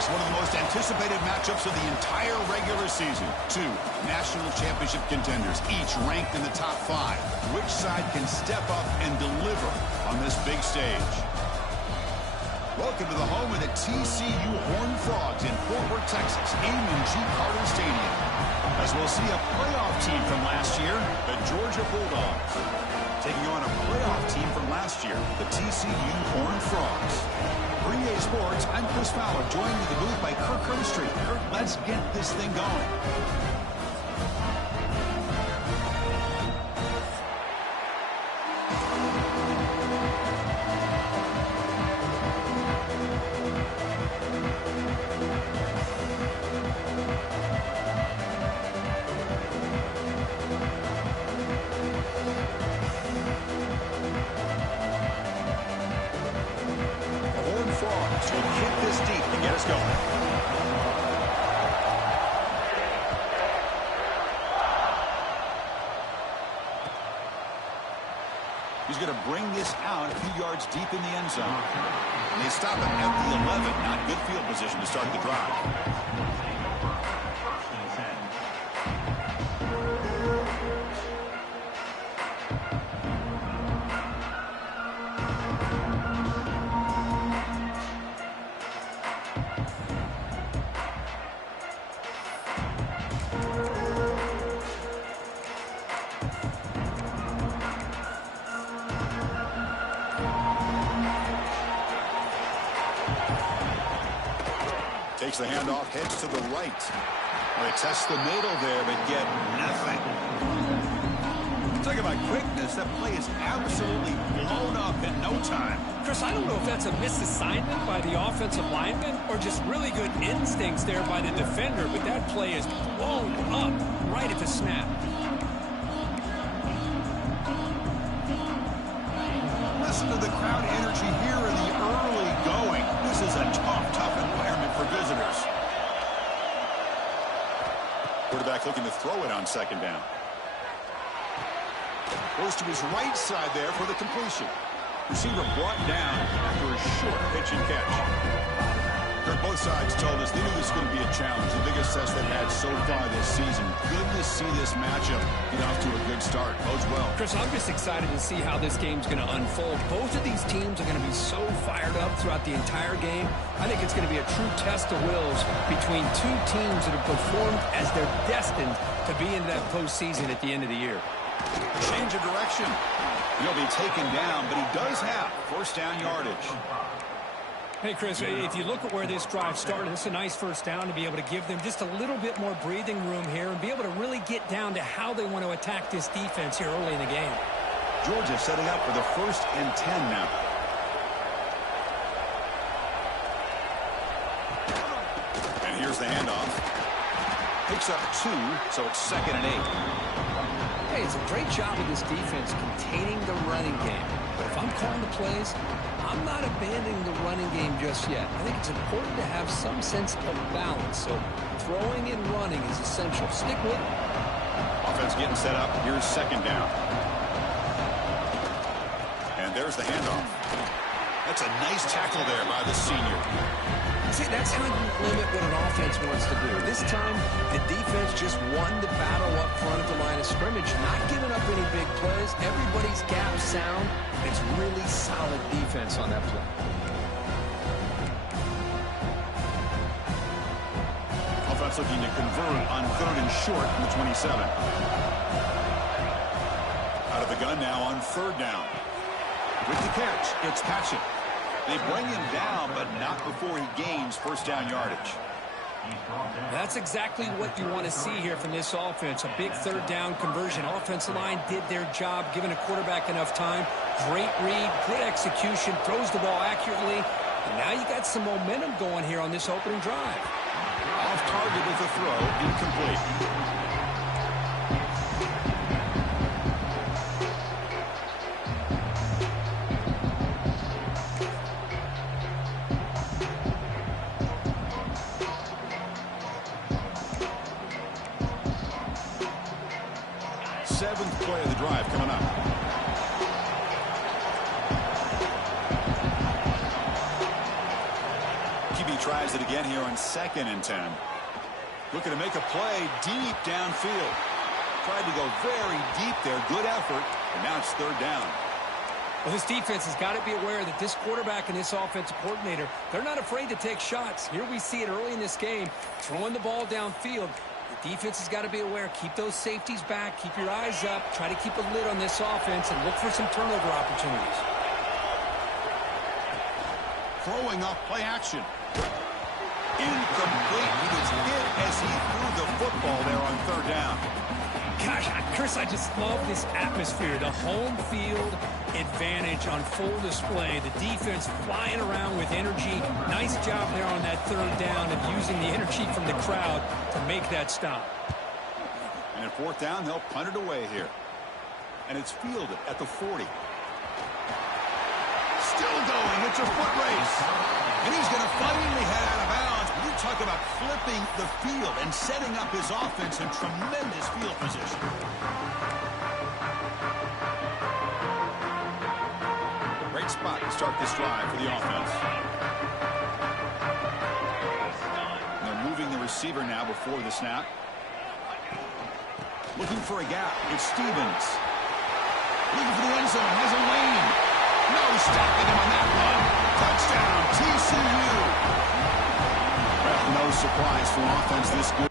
Next, one of the most anticipated matchups of the entire regular season. Two national championship contenders, each ranked in the top 5. Which side can step up and deliver on this big stage? Welcome to the home of the TCU Horned Frogs in Fort Worth, Texas, Amon G. Carter Stadium. As we'll see a playoff team from last year, the Georgia Bulldogs, taking on a playoff team from last year, the TCU Horned Frogs. Green Sports, I'm Chris Fowler, joined in the booth by Kirk Street. Kirk, let's get this thing going. He's going to bring this out a few yards deep in the end zone. And they stop him at the 11. Not good field position to start the drive. Takes the handoff, heads to the right. Well, they test the middle there, but get nothing. Talk about quickness. That play is absolutely blown up in no time. Chris, I don't know if that's a misassignment by the offensive lineman or just really good instincts there by the defender, but that play is blown up right at the snap. Listen to the crowd energy here in the early going. This is a tough environment for visitors. Quarterback looking to throw it on second down. Goes to his right side there for the completion. Receiver brought down after a short pitch and catch. Both sides told us they knew this was going to be a challenge, the biggest test they've had so far this season. Good to see this matchup get off to a good start. Bodes well. Chris, I'm just excited to see how this game's going to unfold. Both of these teams are going to be so fired up throughout the entire game. I think it's going to be a true test of wills between two teams that have performed as they're destined to be into that postseason at the end of the year. Change of direction. He'll be taken down, but he does have first down yardage. Hey, Chris, if you look at where this drive started, it's a nice first down to be able to give them just a little bit more breathing room here and be able to really get down to how they want to attack this defense here early in the game. Georgia setting up for the 1st and 10 now. And here's the handoff. Picks up 2, so it's 2nd and 8. Hey, it's a great job of this defense containing the running game. But if I'm calling the plays, I'm not abandoning the running game just yet. I think it's important to have some sense of balance. So throwing and running is essential. Stick with it. Offense getting set up. Here's second down. And there's the handoff. That's a nice tackle there by the senior. See, that's how you limit what an offense wants to do. This time, the defense just won the battle up front at the line of scrimmage, not giving up any big plays. Everybody's gap sound. It's really solid defense on that play. Offense looking to convert on 3rd and short from the 27. Out of the gun now on 3rd down. With the catch, it's Patchett. They bring him down, but not before he gains first down yardage. That's exactly what you want to see here from this offense. A big 3rd down conversion. Offensive line did their job, giving a quarterback enough time. Great read, good execution, throws the ball accurately. And now you got some momentum going here on this opening drive. Off target with the throw, incomplete. Seventh play of the drive coming up. QB tries it again here on 2nd and 10. Looking to make a play deep downfield. Tried to go very deep there. Good effort. And now it's 3rd down. Well, this defense has got to be aware that this quarterback and this offensive coordinator, they're not afraid to take shots. Here we see it early in this game, throwing the ball downfield. The defense has got to be aware. Keep those safeties back. Keep your eyes up. Try to keep a lid on this offense and look for some turnover opportunities. Throwing up play action. Incomplete. He was hit as he threw the football there on 3rd down. Gosh, Chris, I just love this atmosphere. The home field advantage on full display. The defense flying around with energy. Nice job there on that 3rd down and using the energy from the crowd to make that stop. And at 4th down, they'll punt it away here. And it's fielded at the 40. Still going. It's a foot race. And he's going to finally head out of bounds. You talk about flipping the field and setting up his offense in tremendous field position. Great spot to start this drive for the offense. And they're moving the receiver now before the snap. Looking for a gap. It's Stevens. Looking for the end zone. Has a lane. No stopping him on that one. Touchdown, TCU. Well, no surprise for offense this good.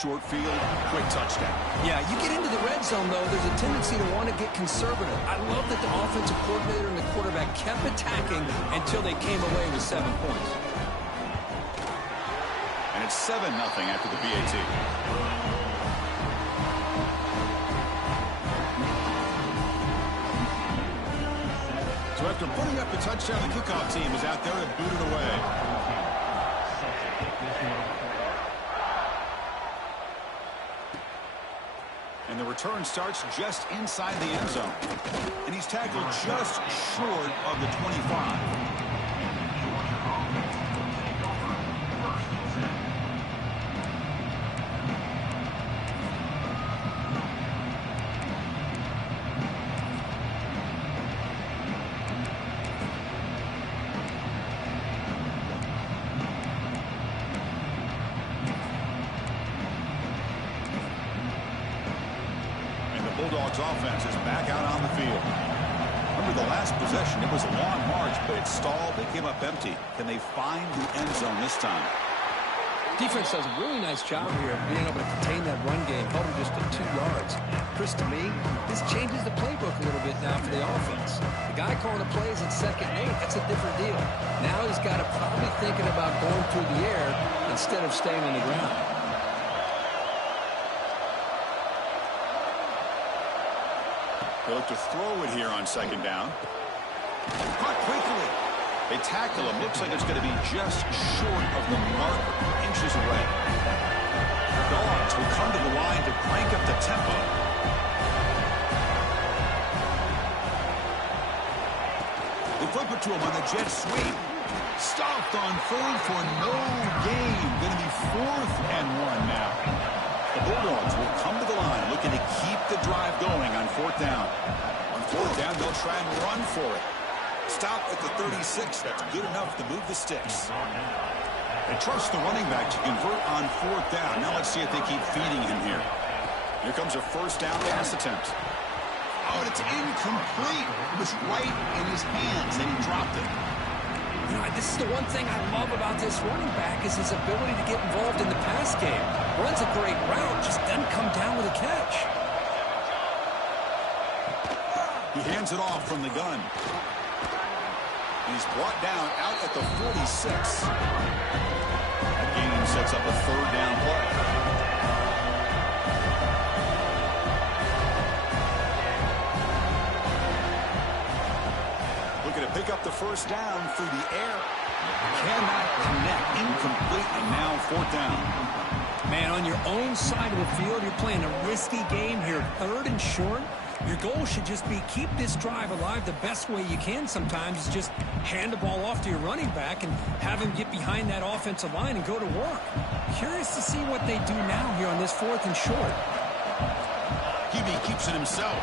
Short field, quick touchdown. Yeah, you get into the red zone, though, there's a tendency to want to get conservative. I love that the offensive coordinator and the quarterback kept attacking until they came away with 7 points. And it's 7-0 after the PAT. So after putting up the touchdown, the kickoff team is out there to boot it away. And the return starts just inside the end zone. And he's tackled just short of the 25. Bulldogs offense is back out on the field. Remember the last possession, it was a long march, but it stalled. They came up empty. Can they find the end zone this time? Defense does a really nice job here of being able to contain that run game, held him just to 2 yards. Chris, to me, this changes the playbook a little bit now for the offense. The guy calling the plays at 2nd and 8, that's a different deal. Now he's got to probably thinking about going through the air instead of staying on the ground. They look to throw it here on 2nd down. Caught quickly. They tackle him. Looks like it's going to be just short of the marker, inches away. The Dogs will come to the line to crank up the tempo. They flip it to him on the jet sweep. Stopped on 3rd for no gain. Going to be 4th and 1 now. The Bulldogs will come to the line looking to keep the drive going on 4th down. On 4th down, they'll try and run for it. Stop at the 36. That's good enough to move the sticks. They trust the running back to convert on 4th down. Now let's see if they keep feeding him here. Here comes a 1st down pass attempt. Oh, and it's incomplete. It was right in his hands, and he dropped it. You know, this is the one thing I love about this running back is his ability to get involved in the pass game. Runs a great route, just doesn't come down with a catch. He hands it off from the gun. He's brought down out at the 46. That gain sets up a third down play. Looking to pick up the first down through the air. Cannot connect. Incomplete, and now fourth down. Man, on your own side of the field, you're playing a risky game here. Third and short. Your goal should just be keep this drive alive the best way you can sometimes is just hand the ball off to your running back and have him get behind that offensive line and go to work. Curious to see what they do now here on this fourth and short. Hebe keeps it himself.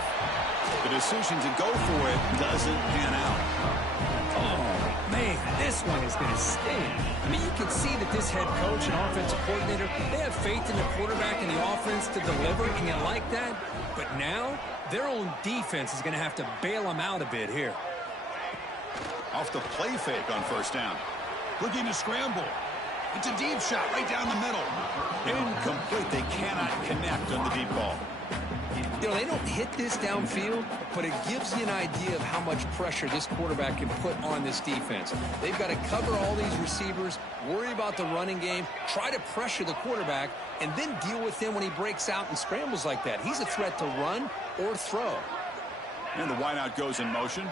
The decision to go for it doesn't pan out. Oh, man, this one is going to sting. I mean, you can see that this head coach and offensive coordinator, they have faith in the quarterback and the offense to deliver, and you like that. But now, their own defense is going to have to bail them out a bit here. Off the play fake on first down. Looking to scramble. It's a deep shot right down the middle. Incomplete. They cannot connect on the deep ball. You know, they don't hit this downfield, but it gives you an idea of how much pressure this quarterback can put on this defense. They've got to cover all these receivers, worry about the running game, try to pressure the quarterback, and then deal with him when he breaks out and scrambles like that. He's a threat to run or throw. And the wideout goes in motion.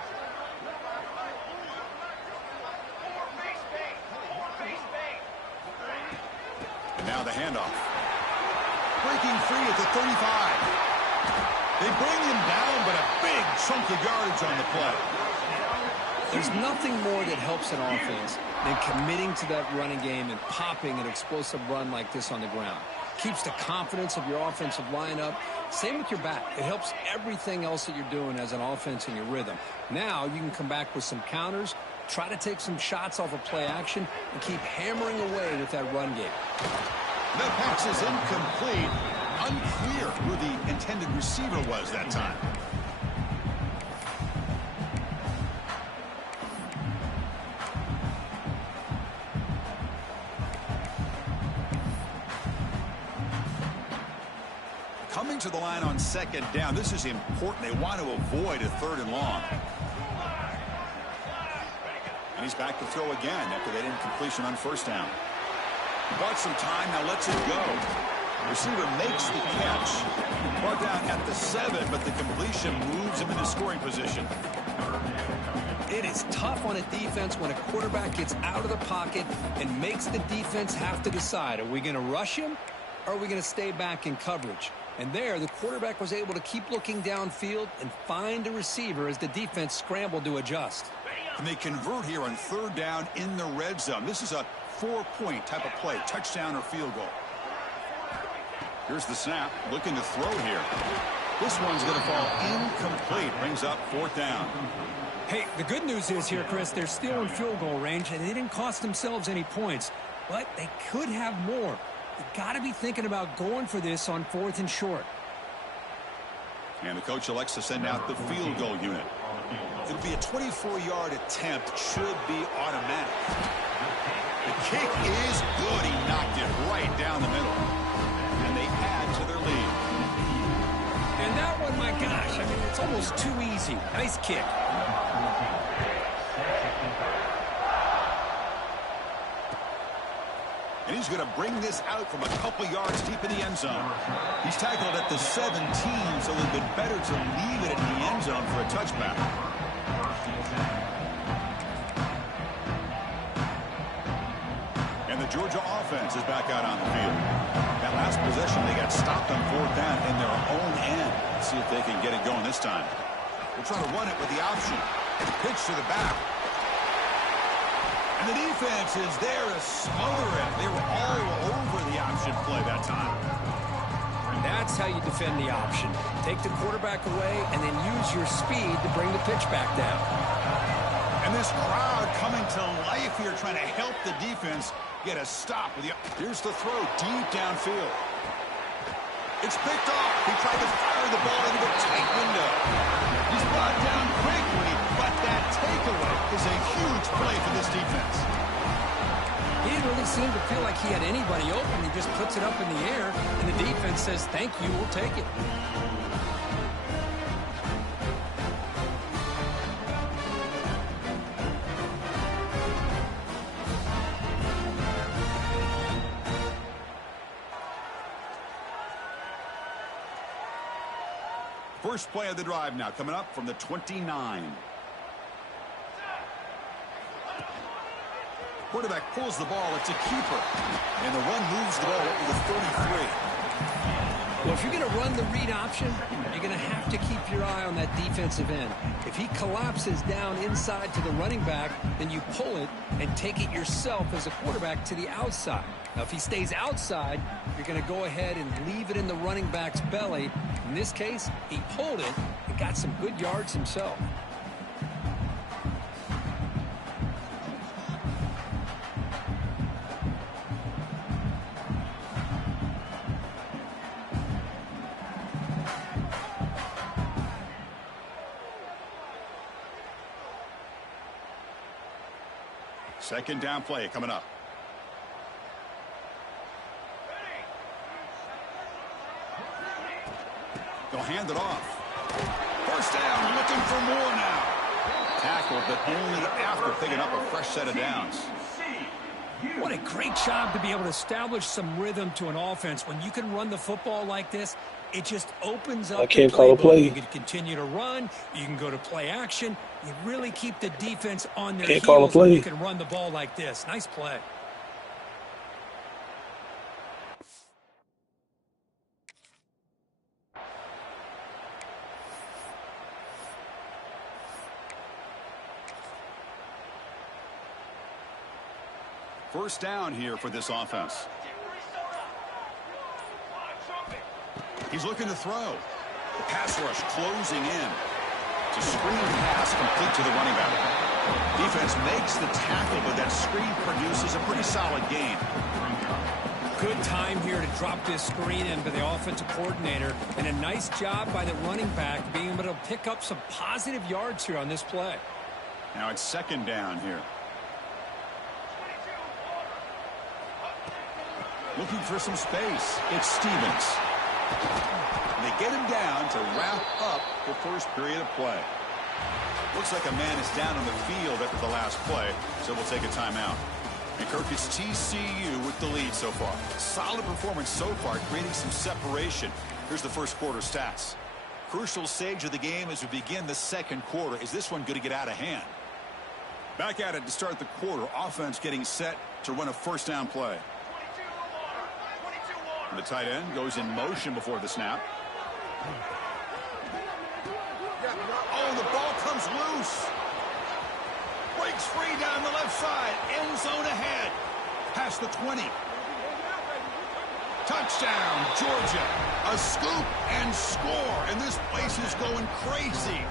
And now the handoff. Breaking free at the 35. They bring him down, but a big chunk of yardage on the play. There's nothing more that helps an offense than committing to that running game and popping an explosive run like this on the ground. Keeps the confidence of your offensive line up. Same with your back. It helps everything else that you're doing as an offense in your rhythm. Now you can come back with some counters, try to take some shots off of play action, and keep hammering away with that run game. The pass is incomplete. Unclear who the intended receiver was that time. Coming to the line on second down. This is important. They want to avoid a third and long. And he's back to throw again after that incompletion on first down. Bought some time, now lets it go. Receiver makes the catch. Brought down at the 7, but the completion moves him into scoring position. It is tough on a defense when a quarterback gets out of the pocket and makes the defense have to decide, are we going to rush him or are we going to stay back in coverage? And there, the quarterback was able to keep looking downfield and find a receiver as the defense scrambled to adjust. And they convert here on third down in the red zone. This is a 4-point type of play, touchdown or field goal. Here's the snap, looking to throw here. This one's going to fall incomplete, brings up fourth down. Hey, the good news is here, Chris, they're still in field goal range, and they didn't cost themselves any points, but they could have more. You got to be thinking about going for this on fourth and short. And the coach elects to send out the field goal unit. It'll be a 24-yard attempt, should be automatic. The kick is good. He knocked it right down the middle. And they add to their lead. And that one, my gosh, I mean, it's almost too easy. Nice kick. And he's going to bring this out from a couple yards deep in the end zone. He's tackled at the 17, so it would have been better to leave it in the end zone for a touchback. And the Georgia offense is back out on the field. That last possession, they got stopped on fourth down in their own end. Let's see if they can get it going this time. They'll try to run it with the option. Pitch to the back. And the defense is there to smother it. They were all over the option play that time. That's how you defend the option. Take the quarterback away and then use your speed to bring the pitch back down. And this crowd coming to life here, trying to help the defense get a stop. Here's the throw deep downfield. It's picked off. He tried to fire the ball into a tight window. He's brought down quickly, but that takeaway was a huge play for this defense. He didn't really seem to feel like he had anybody open. He just puts it up in the air, and the defense says, thank you, we'll take it. First play of the drive now coming up from the 29. Quarterback pulls the ball. It's a keeper. And the run moves the ball up to the 33. Well, if you're going to run the read option, you're going to have to keep your eye on that defensive end. If he collapses down inside to the running back, then you pull it and take it yourself as a quarterback to the outside. Now, if he stays outside, you're going to go ahead and leave it in the running back's belly. In this case, he pulled it and got some good yards himself. Second down play coming up. They'll hand it off. First down, looking for more now. Tackled, but only after picking up a fresh set of downs. What a great job to be able to establish some rhythm to an offense. When you can run the football like this, it just opens up. I can't call a play. You can continue to run. You can go to play action. You really keep the defense on their heels when you can run the ball like this. Nice play. First down here for this offense. He's looking to throw. The pass rush closing in. It's a screen pass complete to the running back. Defense makes the tackle, but that screen produces a pretty solid gain. Good time here to drop this screen in by the offensive coordinator, and a nice job by the running back being able to pick up some positive yards here on this play. Now it's second down here. Looking for some space. It's Stevens. They get him down to wrap up the first period of play. Looks like a man is down on the field after the last play, so we'll take a timeout. And Kirk, it's TCU with the lead so far. Solid performance so far, creating some separation. Here's the first quarter stats. Crucial stage of the game as we begin the second quarter. Is this one going to get out of hand? Back at it to start the quarter. Offense getting set to run a first down play. The tight end goes in motion before the snap. Oh, the ball comes loose. Breaks free down the left side. End zone ahead. Past the 20. Touchdown, Georgia. A scoop and score. And this place is going crazy.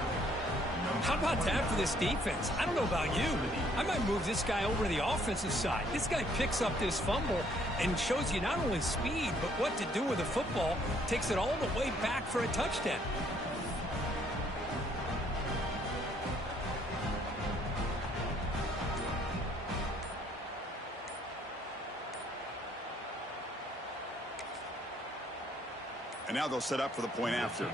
How about that for this defense? I don't know about you. I might move this guy over to the offensive side. This guy picks up this fumble and shows you not only speed, but what to do with the football. Takes it all the way back for a touchdown. And now they'll set up for the point after.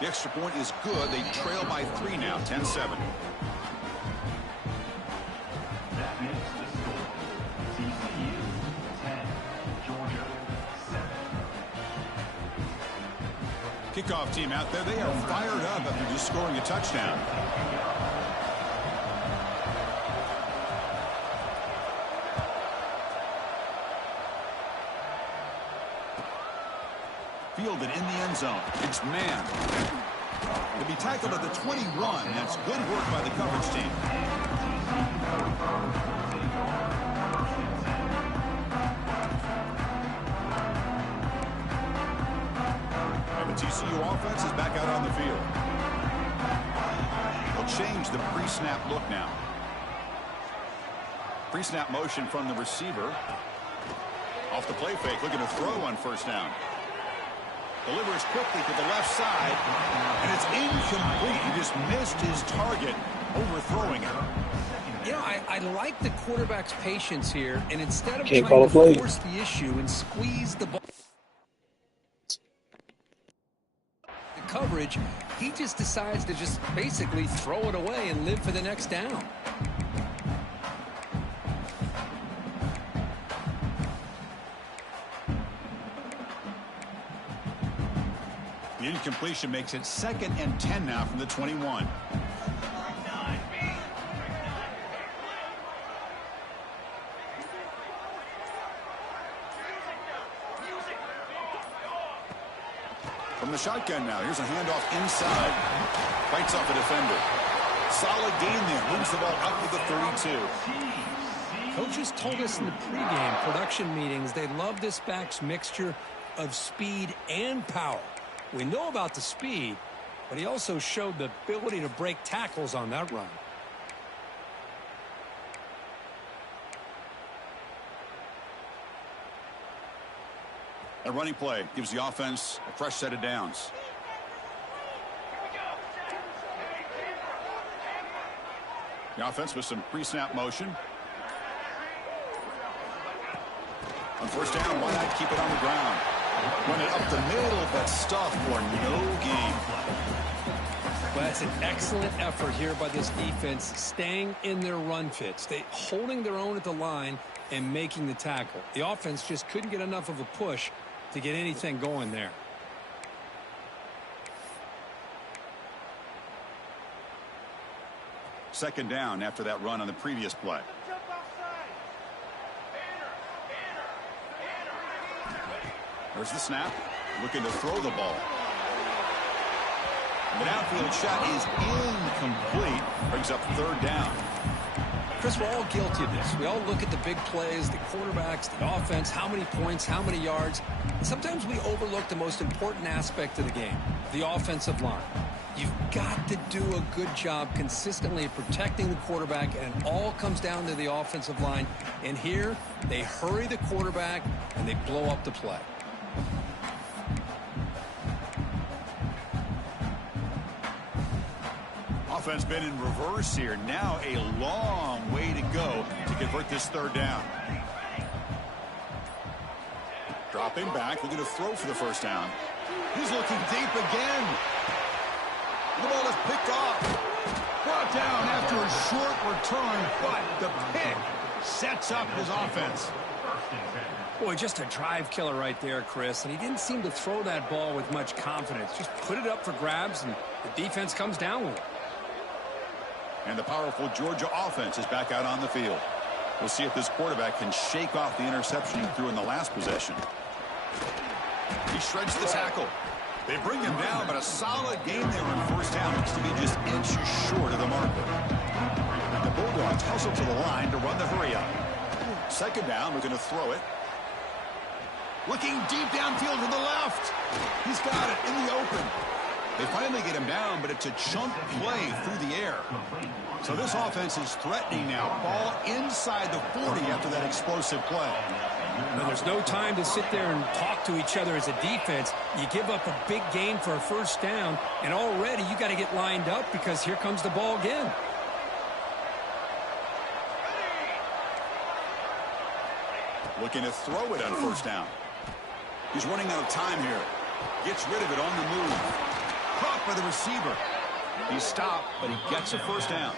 The extra point is good. They trail by 3 now, 10-7. That makes the score. TCU 10, Georgia 7. Kickoff team out there. They are fired up after just scoring a touchdown. Fielded in the end zone. It's man. To be tackled at the 21. That's good work by the coverage team. And the TCU offense is back out on the field. They'll change the pre-snap look now. Pre-snap motion from the receiver. Off the play fake, looking to throw on first down. Delivers quickly to the left side, and it's incomplete. He just missed his target, overthrowing it. You know, I like the quarterback's patience here, and instead of Can't trying call a play. to force the issue and squeeze the ball, the coverage, he just decides to just basically throw it away and live for the next down. The incompletion makes it 2nd and 10 now from the 21. From the shotgun now, here's a handoff inside. Fights off a defender. Solid gain there. Moves the ball up to the 32. Coaches told us in the pregame production meetings they love this back's mixture of speed and power. We know about the speed, but he also showed the ability to break tackles on that run. A running play gives the offense a fresh set of downs. The offense with some pre-snap motion. On first down, why not keep it on the ground? Run it up the middle, but stuff for no gain. Well, that's an excellent effort here by this defense, staying in their run fits. They holding their own at the line and making the tackle. The offense just couldn't get enough of a push to get anything going there. Second down after that run on the previous play. There's the snap. Looking to throw the ball. The downfield shot is incomplete. Brings up 3rd down. Chris, we're all guilty of this. We all look at the big plays, the quarterbacks, the offense, how many points, how many yards. Sometimes we overlook the most important aspect of the game, the offensive line. You've got to do a good job consistently protecting the quarterback, and it all comes down to the offensive line. And here, they hurry the quarterback, and they blow up the play. Offense been in reverse here. Now a long way to go to convert this 3rd down. Dropping back, looking to throw for the first down. He's looking deep again. The ball is picked off. Brought down after a short return, but the pick sets up his offense. Boy, just a drive killer right there, Chris. And he didn't seem to throw that ball with much confidence. Just put it up for grabs, and the defense comes down with it. And the powerful Georgia offense is back out on the field. We'll see if this quarterback can shake off the interception he threw in the last possession. He shreds the tackle. They bring him down, but a solid game there on first down. Looks to be just inches short of the marker. The Bulldogs hustle to the line to run the hurry up. Second down, we're going to throw it. Looking deep downfield to the left. He's got it in the open. They finally get him down, but it's a chunk play through the air. So this offense is threatening now. Ball inside the 40 after that explosive play. Now, there's no time to sit there and talk to each other as a defense. You give up a big gain for a first down, and already you got to get lined up because here comes the ball again. Looking to throw it on first down. He's running out of time here. Gets rid of it on the move. Caught by the receiver. He's stopped, but he gets a first down.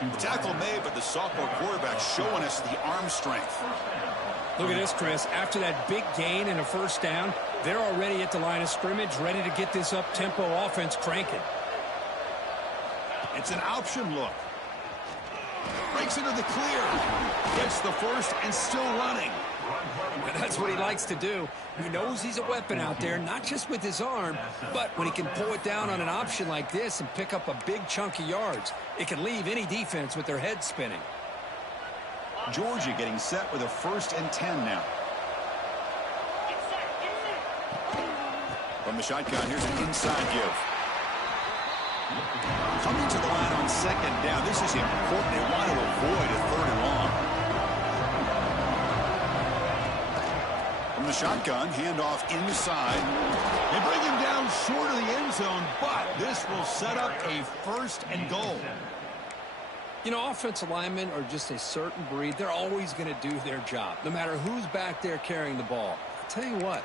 The tackle made, but the sophomore quarterback showing us the arm strength. Look at this, Chris. After that big gain and a first down, they're already at the line of scrimmage, ready to get this up-tempo offense cranking. It's an option look. Breaks into the clear. Gets the first and still running. And that's what he likes to do. He knows he's a weapon out there, not just with his arm, but when he can pull it down on an option like this and pick up a big chunk of yards, it can leave any defense with their head spinning. Georgia getting set with a 1st and 10 now. From the shotgun, here's an inside give. Coming to the line on second down. This is important. They want to avoid a 3rd and long. From the the shotgun, handoff inside. They bring him down short of the end zone, but this will set up a 1st and goal. You know, offensive linemen are just a certain breed. They're always going to do their job, no matter who's back there carrying the ball. I'll tell you what,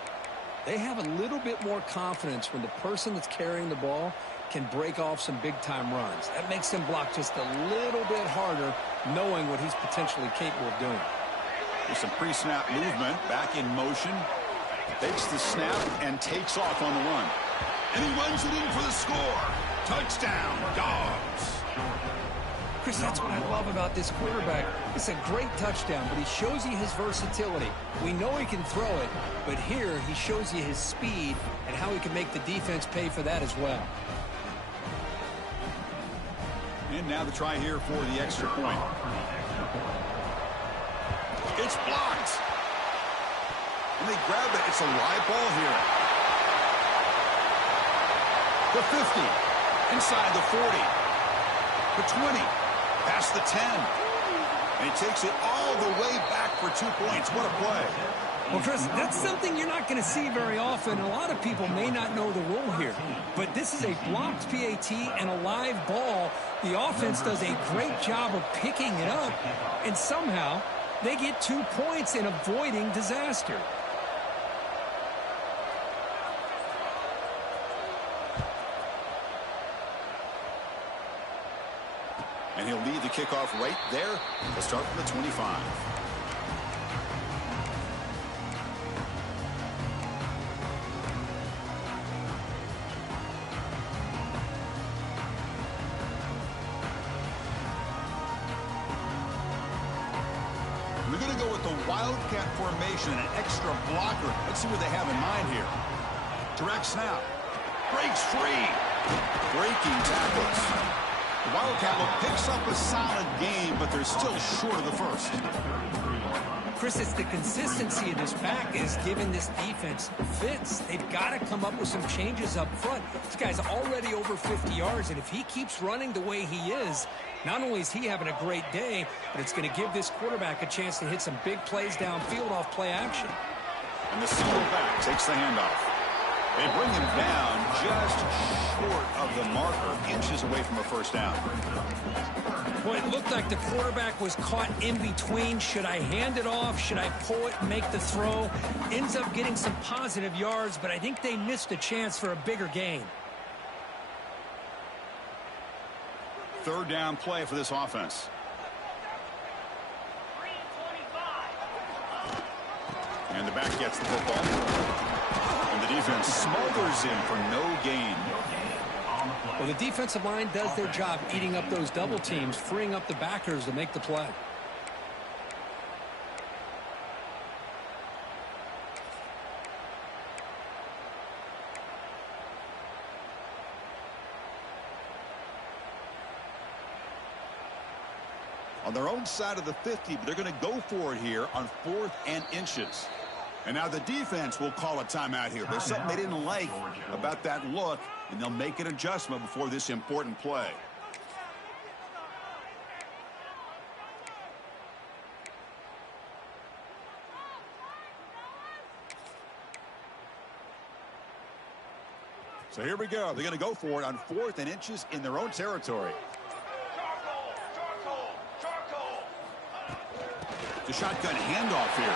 they have a little bit more confidence when the person that's carrying the ball can break off some big-time runs. That makes them block just a little bit harder, knowing what he's potentially capable of doing. With some pre-snap movement, back in motion. Takes the snap and takes off on the run. And he runs it in for the score. Touchdown, Dogs. Chris, that's what I love about this quarterback. It's a great touchdown, but he shows you his versatility. We know he can throw it, but here he shows you his speed and how he can make the defense pay for that as well. And now the try here for the extra point. It's blocked. And they grab it. It's a live ball here. The 50. Inside the 40. The 20. Past the 10. And he takes it all the way back for 2 points. What a play. Well, Chris, that's something you're not going to see very often. A lot of people may not know the rule here. But this is a blocked PAT and a live ball. The offense does a great job of picking it up. And somehow they get 2 points in avoiding disaster. And he'll lead the kickoff right there. They'll start from the 25. We're going to go with the Wildcat formation, an extra blocker. Let's see what they have in mind here. Direct snap. Breaks free. Breaking tackles. The Wildcat picks up a solid game, but they're still short of the first. Chris, it's the consistency of this back is giving this defense fits. They've got to come up with some changes up front. This guy's already over 50 yards, and if he keeps running the way he is, not only is he having a great day, but it's going to give this quarterback a chance to hit some big plays downfield off play action. And the single back takes the handoff. They bring him down just short of the marker, inches away from a first down. Well, it looked like the quarterback was caught in between. Should I hand it off? Should I pull it and make the throw? Ends up getting some positive yards, but I think they missed a chance for a bigger gain. Third down play for this offense. And the back gets the football. And the defense smothers him for no gain. Well, the defensive line does their job eating up those double teams, freeing up the backers to make the play. On their own side of the 50, but they're going to go for it here on 4th and inches. And now the defense will call a timeout here. There's something they didn't like about that look, and they'll make an adjustment before this important play. So here we go. They're going to go for it on 4th and inches in their own territory. The shotgun handoff here.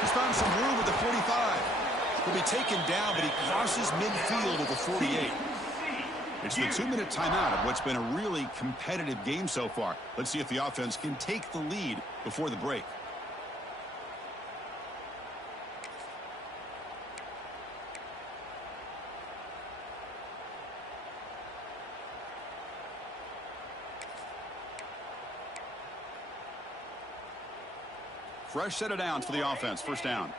He's found some room at the 45. He'll be taken down, but he crosses midfield at the 48. It's the 2-minute timeout of what's been a really competitive game so far. Let's see if the offense can take the lead before the break. Fresh set of downs for the offense. First down.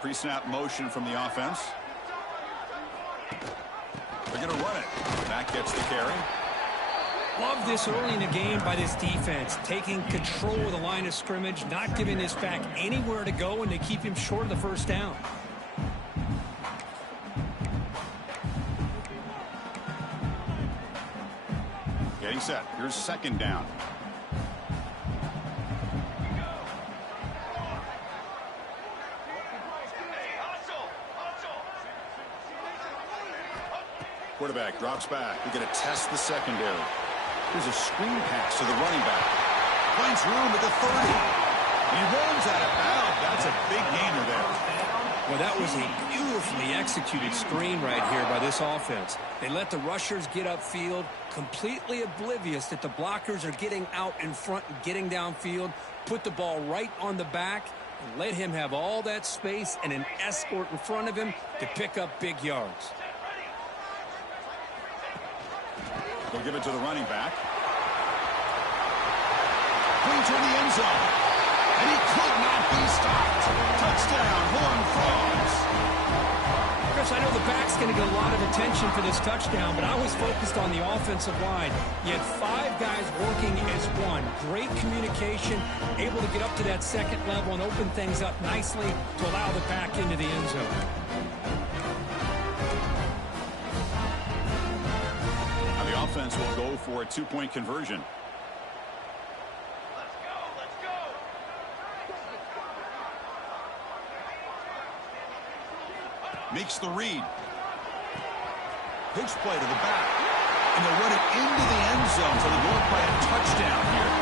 Pre-snap motion from the offense. They're going to run it. Back gets the carry. Love this early in the game by this defense, taking control of the line of scrimmage, not giving this back anywhere to go, and they keep him short of the first down. Getting set. Here's second down. Quarterback drops back. We're going to test the secondary. Here's a screen pass to the running back. Finds room at the 30. And he runs out of bounds. That's a big gainer there. Well, that was a beautifully executed screen right here by this offense. They let the rushers get upfield, completely oblivious that the blockers are getting out in front and getting downfield, put the ball right on the back, and let him have all that space and an escort in front of him to pick up big yards. They'll give it to the running back. Clean toward the end zone. And he could not be stopped. Touchdown, Horned Frogs. Chris, I know the back's going to get a lot of attention for this touchdown, but I was focused on the offensive line. You had 5 guys working as one. Great communication, able to get up to that second level and open things up nicely to allow the back into the end zone. Now the offense will go for a 2-point conversion. Makes the read. Pitch play to the back. And they'll run it into the end zone, so they'll go by a touchdown here.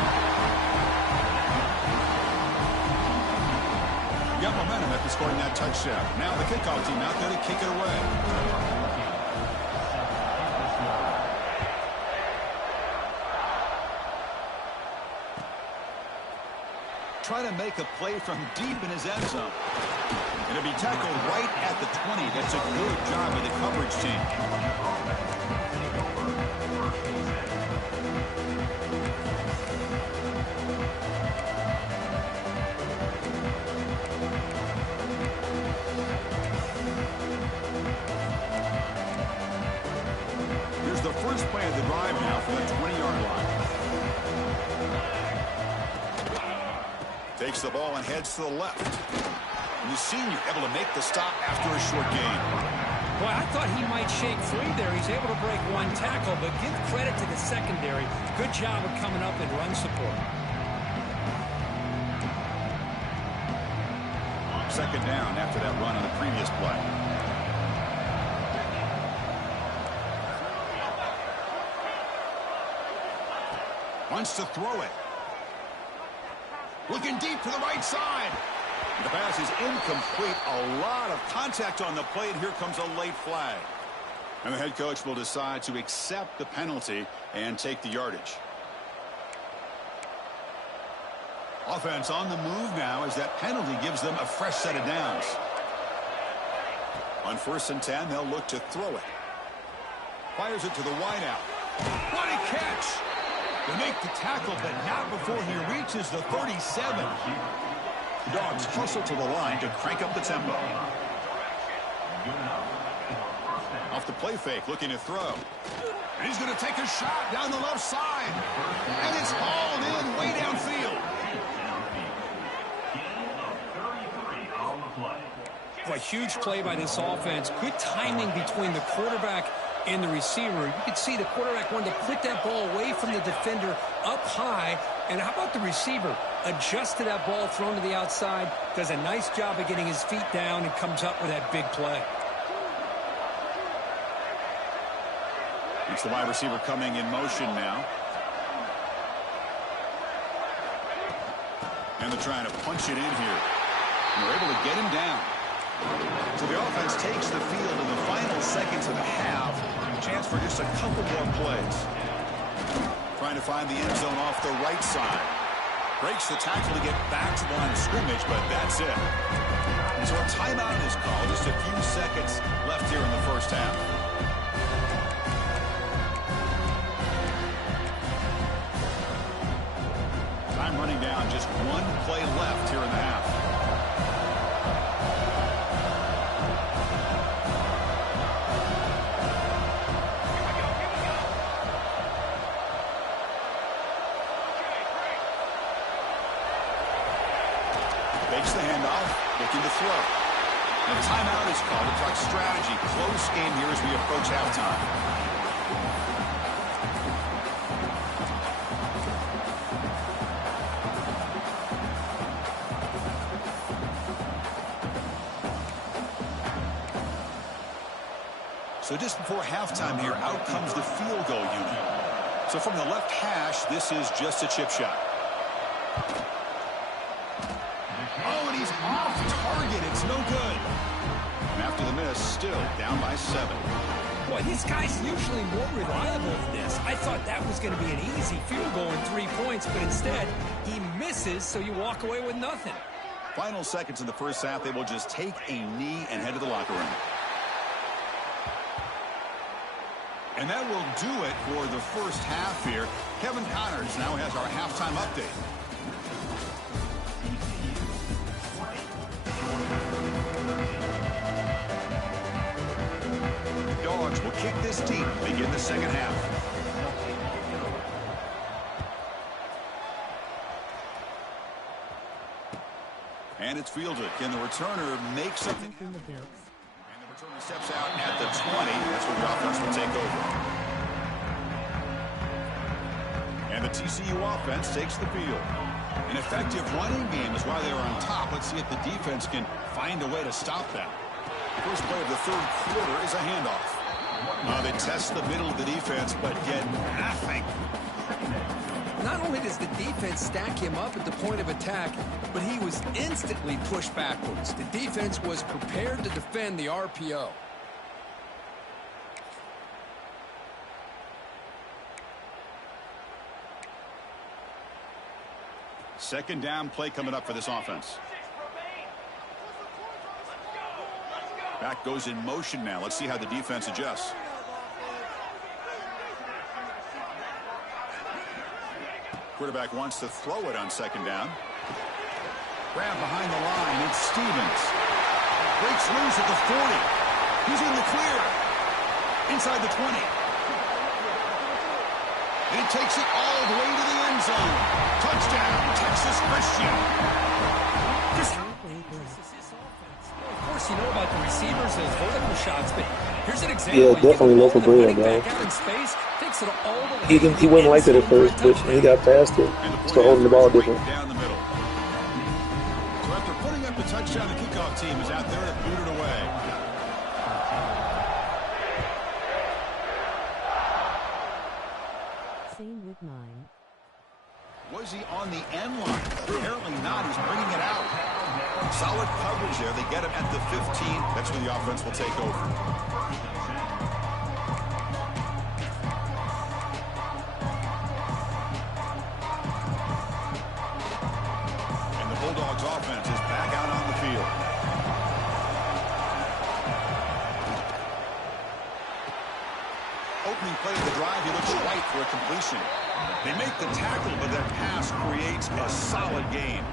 You got momentum after scoring that touchdown. Now the kickoff team out there to kick it away. Trying to make a play from deep in his end zone. And it'll be tackled right at the 20. That's a good job by the coverage team. Here's the first play of the drive now for the 20-yard line. Takes the ball and heads to the left. And the senior able to make the stop after a short gain. Well, I thought he might shake free there. He's able to break one tackle, but give credit to the secondary. Good job of coming up and run support. Second down after that run on the previous play. Wants to throw it. Looking deep to the right side. The pass is incomplete. A lot of contact on the play, and here comes a late flag. And the head coach will decide to accept the penalty and take the yardage. Offense on the move now as that penalty gives them a fresh set of downs. On 1st and 10, they'll look to throw it. Fires it to the wideout. What a catch! They make the tackle, but not before he reaches the 37. The Dogs hustle to the line to crank up the tempo. Off the play fake, looking to throw. And he's going to take a shot down the left side. And it's hauled in way downfield. A huge play by this offense. Good timing between the quarterback and the receiver. You could see the quarterback wanted to put that ball away from the defender up high. And how about the receiver? Adjusted that ball thrown to the outside. Does a nice job of getting his feet down and comes up with that big play. It's the wide receiver coming in motion now. And they're trying to punch it in here. And they're able to get him down. So the offense takes the field in the final seconds of the half. Chance for just a couple more plays. Trying to find the end zone off the right side. Breaks the tackle to get back to the line of scrimmage, but that's it. And so a timeout is called. Just a few seconds left here in the first half. Time running down. Just one play left here in the half. Takes the handoff, looking to throw. And a timeout is called to talk strategy. Close game here as we approach halftime. So just before halftime here, out comes the field goal unit. So from the left hash, this is just a chip shot. Oh, and he's off target. It's no good. And after the miss, still down by 7. Boy, these guys usually more reliable than this. I thought that was going to be an easy field goal in 3 points, but instead, he misses, so you walk away with nothing. Final seconds in the first half, they will just take a knee and head to the locker room. And that will do it for the first half here. Kevin Connors now has our halftime update. Dogs will kick this deep to begin the second half. And it's fielded. Can the returner make something happen? And the returner steps out at the 20. That's where the offense will take over. And the TCU offense takes the field. An effective running game is why they are on top. Let's see if the defense can find a way to stop that. First play of the third quarter is a handoff. They test the middle of the defense, but get nothing. Not only does the defense stack him up at the point of attack, but he was instantly pushed backwards. The defense was prepared to defend the RPO. Second down play coming up for this offense. Back goes in motion now. Let's see how the defense adjusts. Quarterback wants to throw it on second down. Grab behind the line. It's Stevens. Breaks loose at the 40. He's in the clear. Inside the 20. And he takes it all the way to the end zone. Touchdown, Texas Christian. Of course, you know about the receivers, those vertical shots, but here's an example. Yeah, definitely local bread, bro. He wasn't like that at first, but he got faster. Started holding the ball different. Down the middle. So after putting up the touchdown, the kickoff team is out there to boot it away. Same with mine. Was he on the end line? Apparently not. He's bringing it out. Solid coverage there. They get him at the 15. That's where the offense will take over. And the Bulldogs offense is back out on the field. Opening play of the drive, he looks right for a completion. They make the tackle, but that pass creates a solid gain.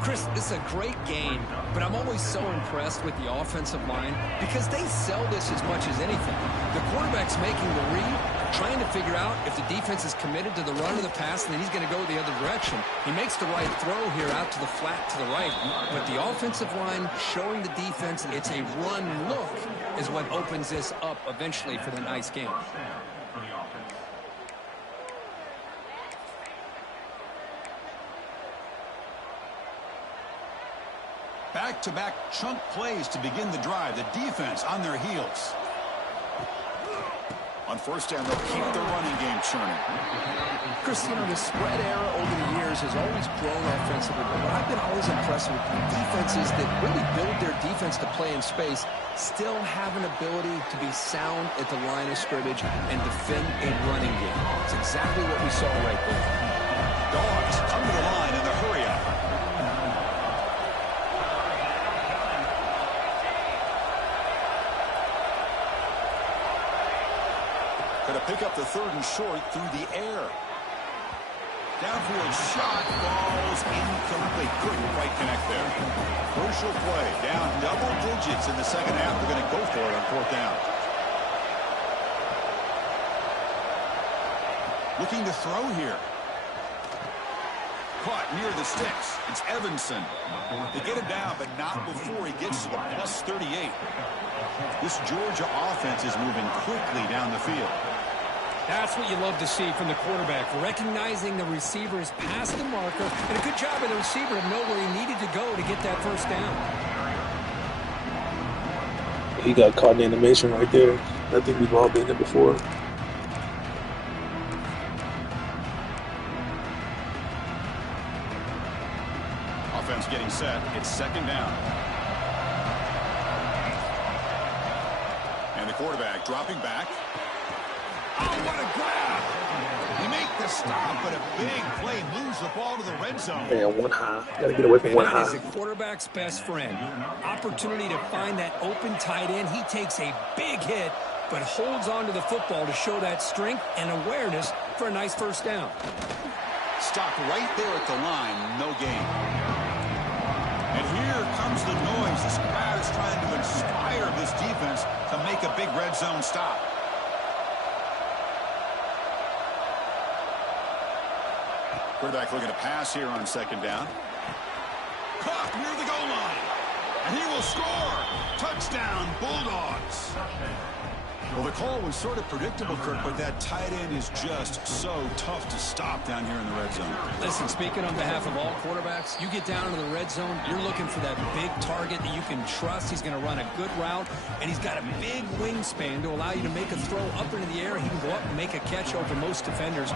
Chris, this is a great game, but I'm always so impressed with the offensive line because they sell this as much as anything. The quarterback's making the read, trying to figure out if the defense is committed to the run or the pass, and then he's going to go the other direction. He makes the right throw here out to the flat to the right, but the offensive line showing the defense it's a run look is what opens this up eventually for the nice game. Back-to-back chunk plays to begin the drive. The defense on their heels. On first down, they'll keep the running game churning. Chris, you know, the spread era over the years has always grown offensively, but what I've been always impressed with defenses that really build their defense to play in space still have an ability to be sound at the line of scrimmage and defend a running game. It's exactly what we saw right there. Dogs come to the line in the hurry up. Going to pick up the third and short through the air. Downfield shot falls incomplete. Couldn't quite connect there. Crucial play. Down double digits in the second half. They're going to go for it on fourth down. Looking to throw here. Caught near the sticks. It's Evanson. They get him down, but not before he gets to the plus 38. This Georgia offense is moving quickly down the field. That's what you love to see from the quarterback, recognizing the receiver is past the marker, and a good job by the receiver to know where he needed to go to get that first down. He got caught in the animation right there. I think we've all been there before. Offense getting set. It's second down. And the quarterback dropping back. Oh, what a grab! They make the stop, but a big play moves the ball to the red zone. Man, one high. Gotta get away from one high. That is a quarterback's best friend. Opportunity to find that open tight end. He takes a big hit, but holds on to the football to show that strength and awareness for a nice first down. Stopped right there at the line. No gain. And here comes the noise. This crowd is trying to inspire this defense to make a big red zone stop. Quarterback looking to pass here on second down. Caught near the goal line. And he will score. Touchdown, Bulldogs. Well, the call was sort of predictable, Kirk, but that tight end is just so tough to stop down here in the red zone. Listen, speaking on behalf of all quarterbacks, you get down into the red zone, you're looking for that big target that you can trust. He's going to run a good route, and he's got a big wingspan to allow you to make a throw up into the air. He can go up and make a catch over most defenders.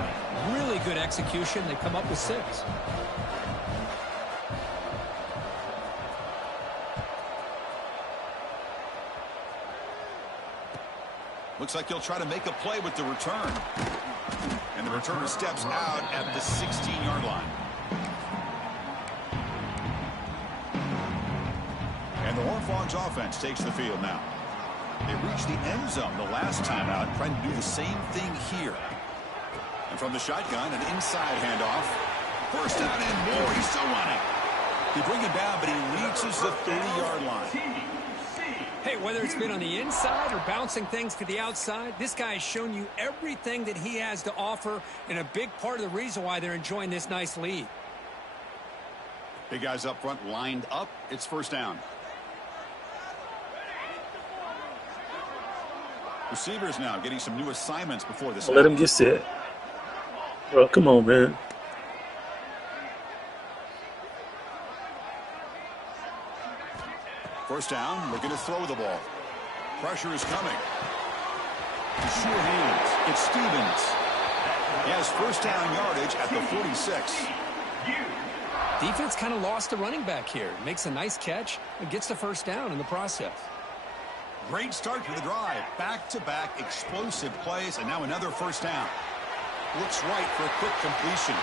Really good execution. They come up with 6. Looks like he'll try to make a play with the return. And the returner steps out at the 16-yard line. And the Horned Frogs offense takes the field now. They reached the end zone the last time out, trying to do the same thing here. And from the shotgun, an inside handoff. First down and more. He's still running. They bring him down, but he reaches the 30-yard line. Hey, whether it's been on the inside or bouncing things to the outside, this guy has shown you everything that he has to offer, and a big part of the reason why they're enjoying this nice lead. Big guys up front lined up. It's first down. Receivers now getting some new assignments before this. Let him get set. Bro, come on, man. First down, looking to throw the ball. Pressure is coming. Sure hands. It's Stevens. He has first down yardage at the 46. Defense kind of lost the running back here. Makes a nice catch and gets the first down in the process. Great start to the drive. Back-to-back explosive plays, and now another first down. Looks right for a quick completion.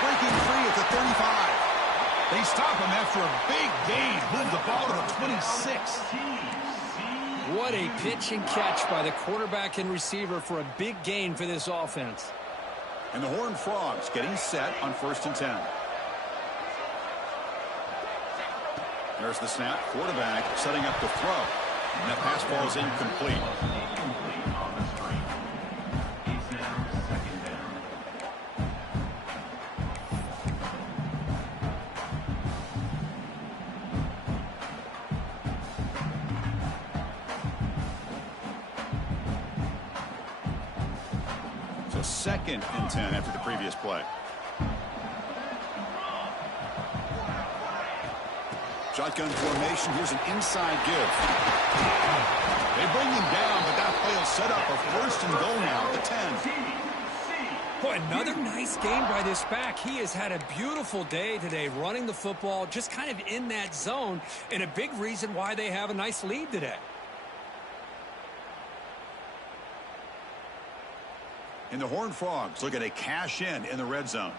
Breaking free at the 35. They stop him after a big gain. Move the ball to the 26. What a pitch and catch by the quarterback and receiver for a big gain for this offense. And the Horned Frogs getting set on 1st and 10. There's the snap. Quarterback setting up the throw. And that pass ball is incomplete. So 2nd and 10 after the previous play. Shotgun formation. Here's an inside give. They bring him down, but that play will set up a 1st and goal now at the 10. Boy, another nice game by this back. He has had a beautiful day today running the football, just kind of in that zone, and a big reason why they have a nice lead today. And the Horned Frogs looking to cash in the red zone.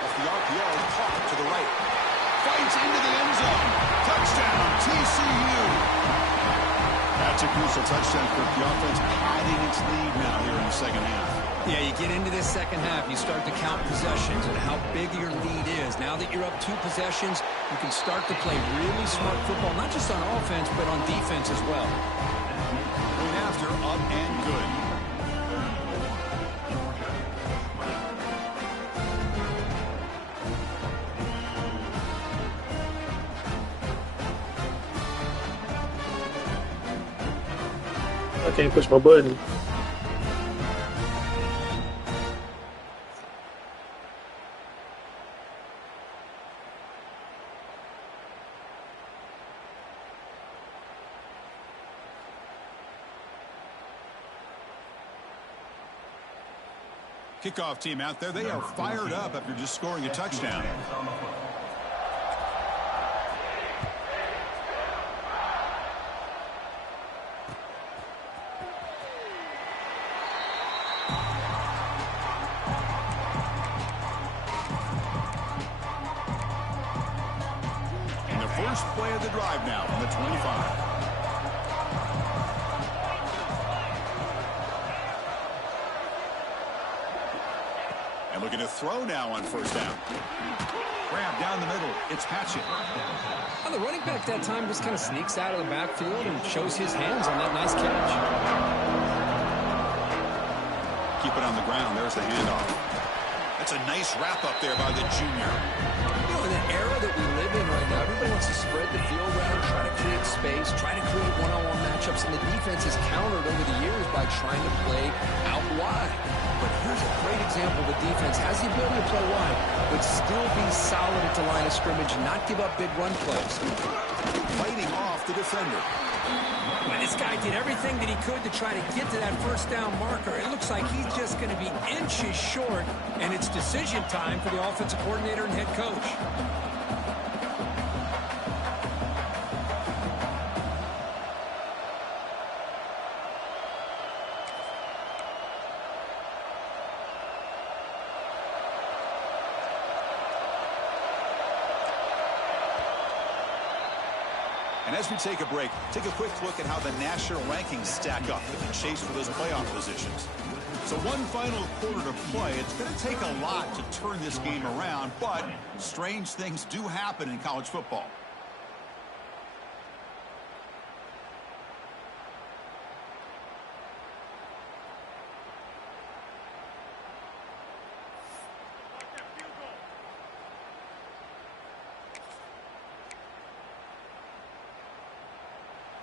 Off the RPO, caught to the right. Fights into the end zone. Touchdown, TCU. That's a crucial touchdown for the offense, padding its lead now here in the second half. Yeah, you get into this second half, you start to count possessions and how big your lead is. Now that you're up 2 possessions, you can start to play really smart football, not just on offense, but on defense as well. Going after, up and good. I can't push my button. Kickoff team out there, they are fired up after just scoring a touchdown. And the first play of the drive now from the 25. Looking to throw now on first down. Grab down the middle. It's Hatchett. Well, the running back that time just kind of sneaks out of the backfield and shows his hands on that nice catch. Keep it on the ground. There's the handoff. That's a nice wrap up there by the junior. You know, in the era that we live in right now, everybody wants to spread the field around, try to create space, try to create one-on-one matchups, and the defense has countered over the years by trying to play out wide. But here's a great example. The defense has the ability to play wide, but still be solid at the line of scrimmage and not give up big run plays. Fighting off the defender. Well, this guy did everything that he could to try to get to that first down marker. It looks like he's just going to be inches short, and it's decision time for the offensive coordinator and head coach. And as we take a break, take a quick look at how the national rankings stack up in the chase for those playoff positions. So one final quarter to play. It's going to take a lot to turn this game around, but strange things do happen in college football.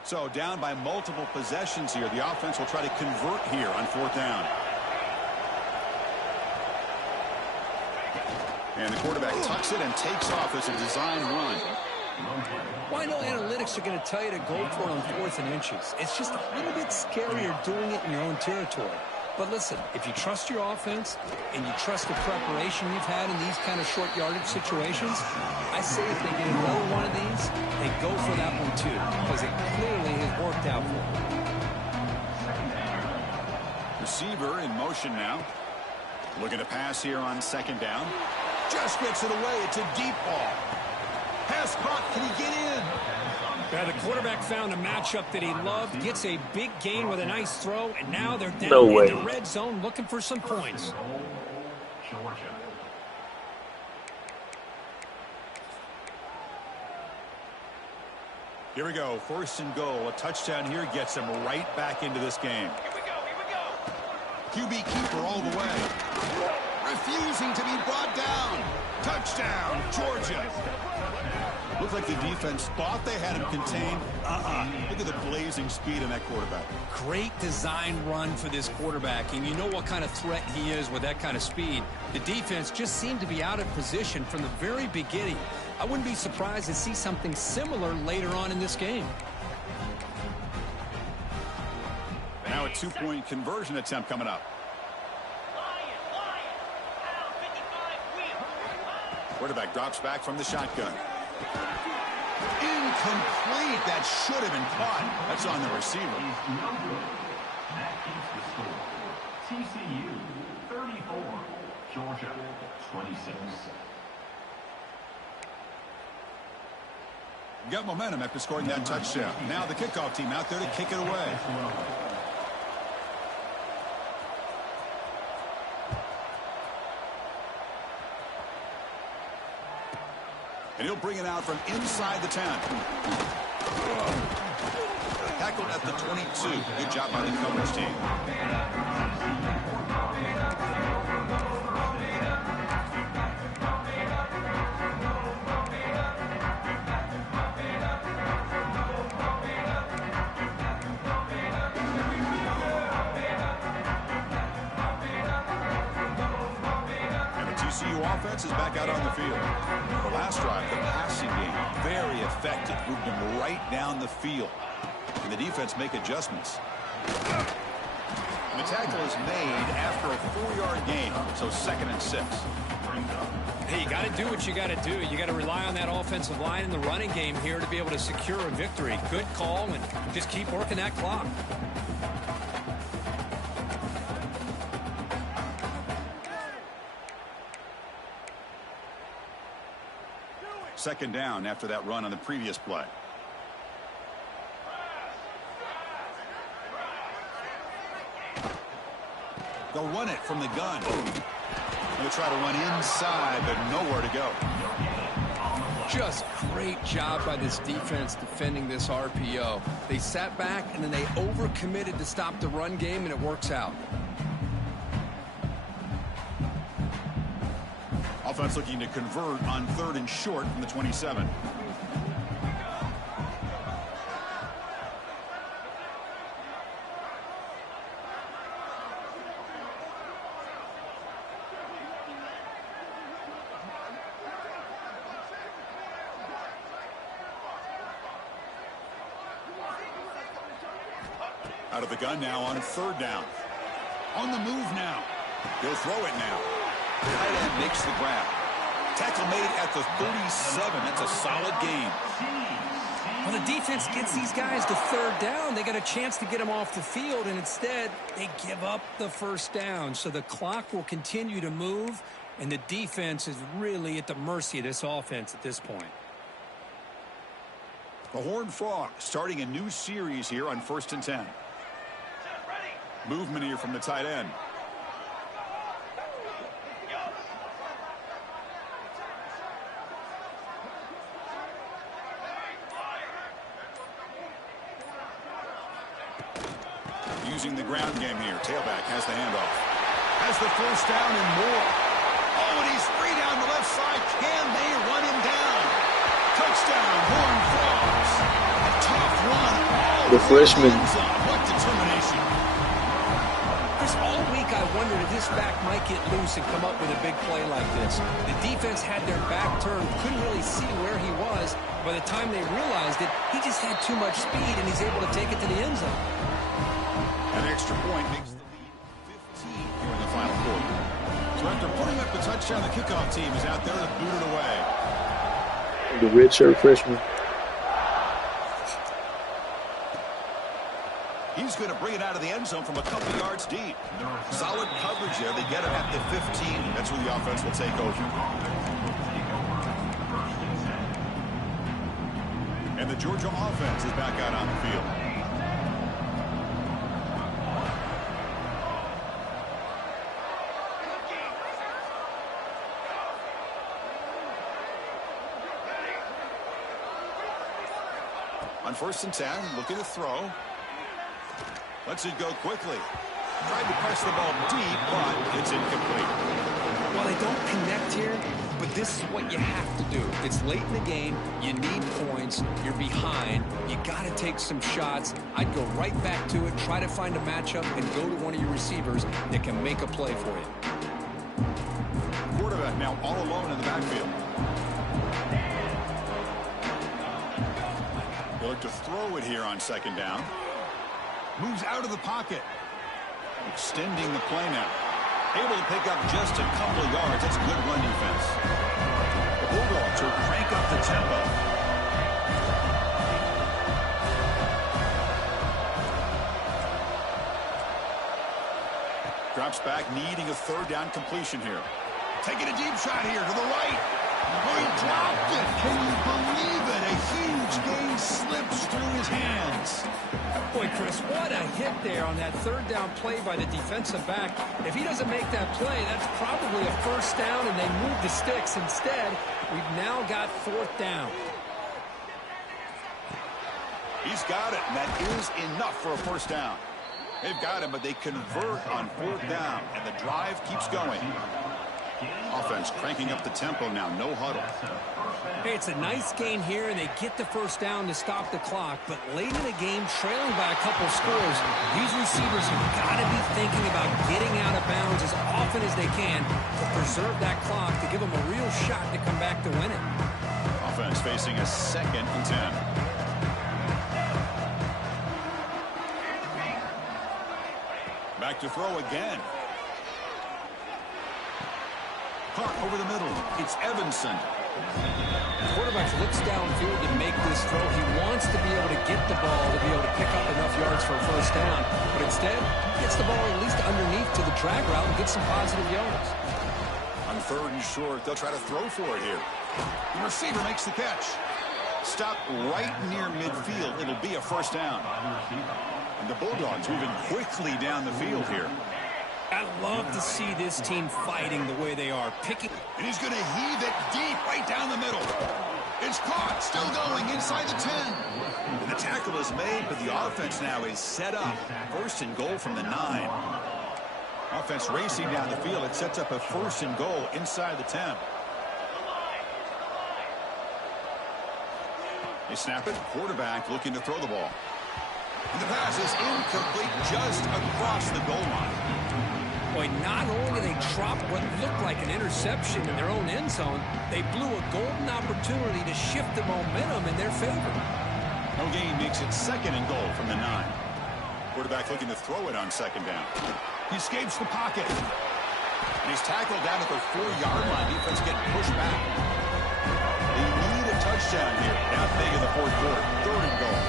So down by multiple possessions here. The offense will try to convert here on fourth down. And the quarterback tucks it and takes off as a design run. Well, I know analytics are going to tell you to go for it on 4th and inches. It's just a little bit scarier doing it in your own territory. But listen, if you trust your offense and you trust the preparation you've had in these kind of short yardage situations, I say if they get another one of these, they go for that one too, because it clearly has worked out for them. Receiver in motion now. Looking to pass here on second down. Just gets it away. It's a deep ball. Pass caught. Can he get in? Yeah, the quarterback found a matchup that he loved, gets a big gain with a nice throw, and now they're down in the red zone looking for some points. Here we go. 1st and goal. A touchdown here gets him right back into this game. Here we go. QB keeper all the way. Refusing to be brought down. Touchdown, Georgia. Looked like the defense thought they had him contained. Look at the blazing speed in that quarterback. Great design run for this quarterback, and you know what kind of threat he is with that kind of speed. The defense just seemed to be out of position from the very beginning. I wouldn't be surprised to see something similar later on in this game. Now a 2-point conversion attempt coming up. Quarterback drops back from the shotgun. Incomplete. That should have been caught. That's on the receiver. That keeps the score. TCU 34, Georgia 26. Got momentum after scoring that touchdown. Now the kickoff team out there to kick it away. And he'll bring it out from inside the 10. Tackled at the 22. Good job by the coverage team. TCU offense is back out on the field. The last drive, the passing game, very effective. Moved them right down the field. And the defense make adjustments. And the tackle is made after a 4-yard gain, so 2nd and 6. Hey, you got to do what you got to do. You got to rely on that offensive line in the running game here to be able to secure a victory. Good call, and just keep working that clock. Second down after that run on the previous play. They'll run it from the gun. They'll try to run inside, but nowhere to go. Just great job by this defense defending this RPO. They sat back, and then they overcommitted to stop the run game, and it works out. Offense looking to convert on 3rd and short from the 27. Out of the gun now on 3rd down. On the move now. He'll throw it now. Tight end makes the grab. Tackle made at the 37. That's a solid gain. Well, the defense gets these guys to 3rd down. They got a chance to get them off the field, and instead they give up the 1st down. So the clock will continue to move, and the defense is really at the mercy of this offense at this point. The Horned Frog starting a new series here on 1st and 10. Movement here from the tight end. Using the ground game here. Tailback has the handoff. Has the 1st down and more. Oh, and he's free down the left side. Can they run him down? Touchdown, Horned Frogs. A tough run. The freshman. What determination. Chris, all week I wondered if this back might get loose and come up with a big play like this. The defense had their back turned, couldn't really see where he was. By the time they realized it, he just had too much speed, and he's able to take it to the end zone. An extra point makes the lead 15 here in the final quarter. So after putting up the touchdown, the kickoff team is out there to boot it away. The redshirt freshman. He's going to bring it out of the end zone from a couple yards deep. Solid coverage there. They get him at the 15. That's where the offense will take over. And the Georgia offense is back out on the field. On 1st and 10, looking to throw. Lets it go quickly. Tried to press the ball deep, but it's incomplete. Well, they don't connect here, but this is what you have to do. It's late in the game. You need points. You're behind. You got to take some shots. I'd go right back to it, try to find a matchup, and go to one of your receivers that can make a play for you. Quarterback now all alone in the backfield. He'll look to throw it here on 2nd down. Moves out of the pocket. Extending the play now. Able to pick up just a couple of yards. That's good run defense. The Bulldogs will crank up the tempo. Drops back, needing a 3rd down completion here. Taking a deep shot here to the right. Oh, he dropped it. Can you believe it? A huge gain slips through his hands. Boy, Chris, what a hit there on that 3rd down play by the defensive back. If he doesn't make that play, that's probably a 1st down, and they move the sticks. Instead, we've now got 4th down. He's got it, and that is enough for a 1st down. They've got him, but they convert on 4th down, and the drive keeps going. Offense cranking up the tempo now, no huddle. Hey, it's a nice gain here, and they get the 1st down to stop the clock. But late in the game, trailing by a couple scores, these receivers have got to be thinking about getting out of bounds as often as they can to preserve that clock, to give them a real shot to come back to win it. Offense facing a 2nd and 10. Back to throw again. Caught over the middle. It's Evanson. The quarterback looks downfield to make this throw. He wants to be able to get the ball to be able to pick up enough yards for a first down. But instead, he gets the ball at least underneath to the drag route and gets some positive yards. On 3rd and short, they'll try to throw for it here. The receiver makes the catch. Stop right near midfield. It'll be a first down. And the Bulldogs moving quickly down the field here. I love to see this team fighting the way they are. And he's going to heave it deep right down the middle. It's caught. Still going inside the 10. And the tackle is made, but the offense now is set up. 1st and goal from the 9. Offense racing down the field. It sets up a 1st and goal inside the 10. They snap it. Quarterback looking to throw the ball. And the pass is incomplete just across the goal line. Boy, not only did they drop what looked like an interception in their own end zone, they blew a golden opportunity to shift the momentum in their favor. No gain makes it 2nd and goal from the 9. Quarterback looking to throw it on 2nd down. He escapes the pocket. And he's tackled down at the 4-yard line. Defense getting pushed back. They need a touchdown here. Down big in the 4th quarter. 3rd and goal.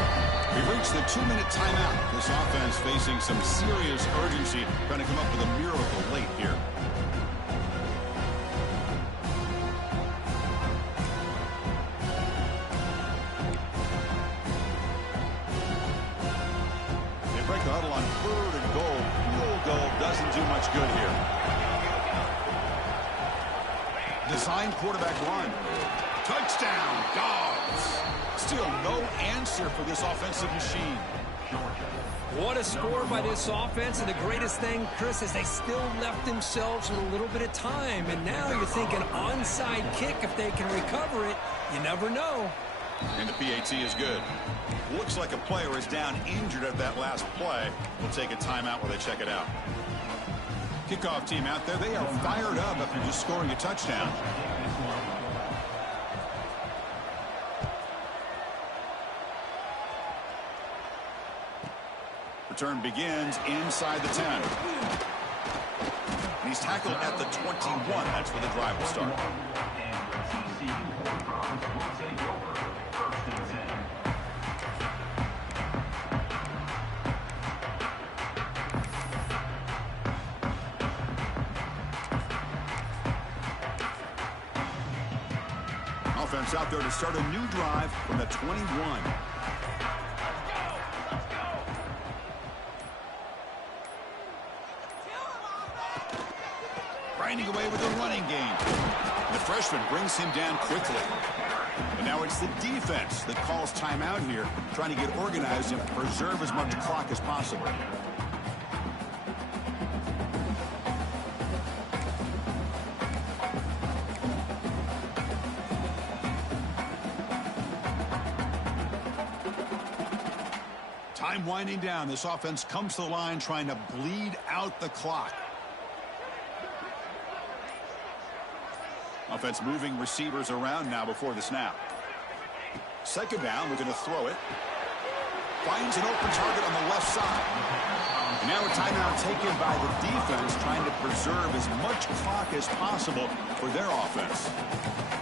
We've reached the 2-minute timeout. This offense facing some serious urgency, trying to come up with a miracle late here. They break the huddle on 3rd and goal. Field goal doesn't do much good here. Design quarterback run. Touchdown, Dogs. Still no answer for this offensive machine. What a score by this offense, and the greatest thing, Chris, is they still left themselves with a little bit of time, and now you're thinking onside kick if they can recover it. You never know. And the PAT is good. Looks like a player is down injured at that last play. We'll take a timeout while they check it out. Kickoff team out there, they are fired up after just scoring a touchdown. Return begins inside the 10. And he's tackled at the 21. That's where the drive will start. Offense out there to start a new drive from the 21. Grinding away with a running game. The freshman brings him down quickly. And now it's the defense that calls timeout here, trying to get organized and preserve as much clock as possible. Time winding down. This offense comes to the line trying to bleed out the clock. Offense moving receivers around now before the snap. 2nd down, we're going to throw it. Finds an open target on the left side. And now a timeout taken by the defense, trying to preserve as much clock as possible for their offense.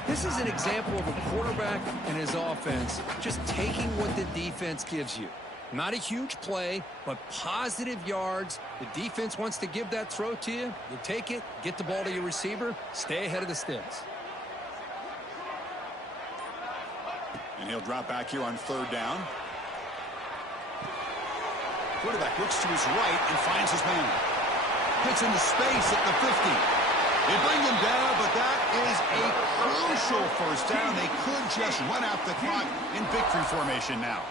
This is an example of a quarterback and his offense just taking what the defense gives you. Not a huge play, but positive yards. The defense wants to give that throw to you. You take it, get the ball to your receiver, stay ahead of the sticks. And he'll drop back here on 3rd down. Quarterback looks to his right and finds his man. Gets into space at the 50. They bring him down, but that is a crucial first down. They could just run out the clock in victory formation now.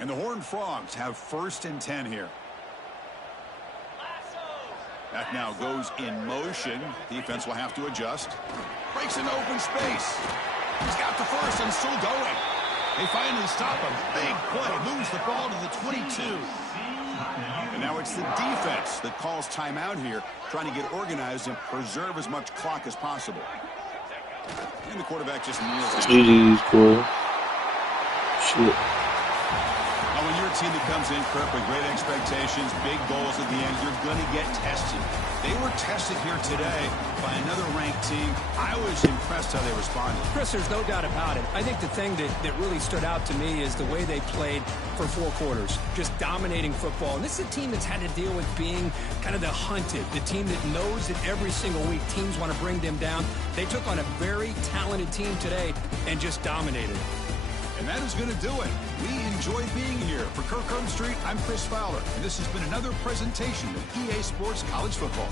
And the Horned Frogs have 1st and 10 here. That now goes in motion. Defense will have to adjust. Breaks into open space. He's got the first and still going. They finally stop him. Big play. Moves the ball to the 22. And And now it's the defense that calls timeout here, trying to get organized and preserve as much clock as possible. And the quarterback just kneels down. GG's, Cory. Shit. Now, when you're a team that comes in, Kirk, with great expectations, big goals at the end, you're going to get tested. They were tested here today by another ranked team. I was impressed how they responded. Chris, there's no doubt about it. I think the thing that really stood out to me is the way they played for 4 quarters, just dominating football. And this is a team that's had to deal with being kind of the hunted, the team that knows that every single week teams want to bring them down. They took on a very talented team today and just dominated. And that is going to do it. We enjoyed being here. For Kirk Street, I'm Chris Fowler, and this has been another presentation of EA Sports College Football.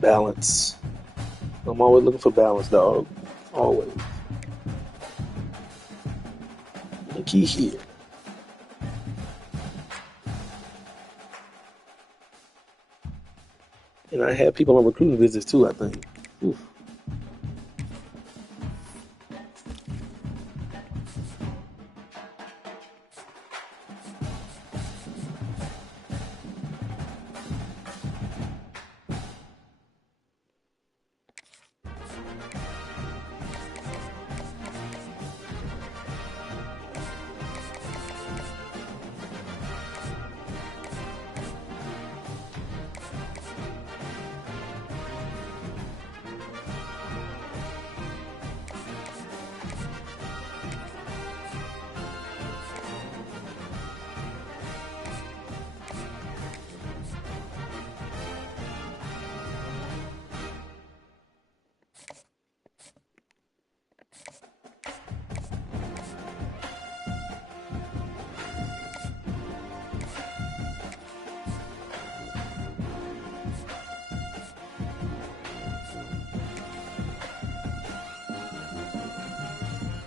Balance. I'm always looking for balance, dog. Always. The key here. And I had people on recruiting visits too, I think. Oof.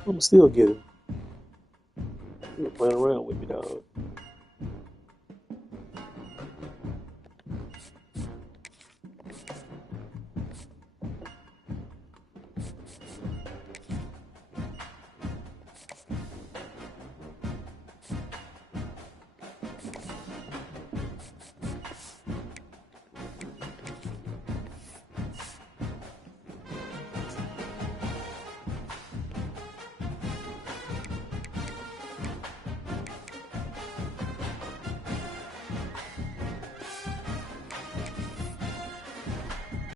I'm still get him. You're playing around with me, dog.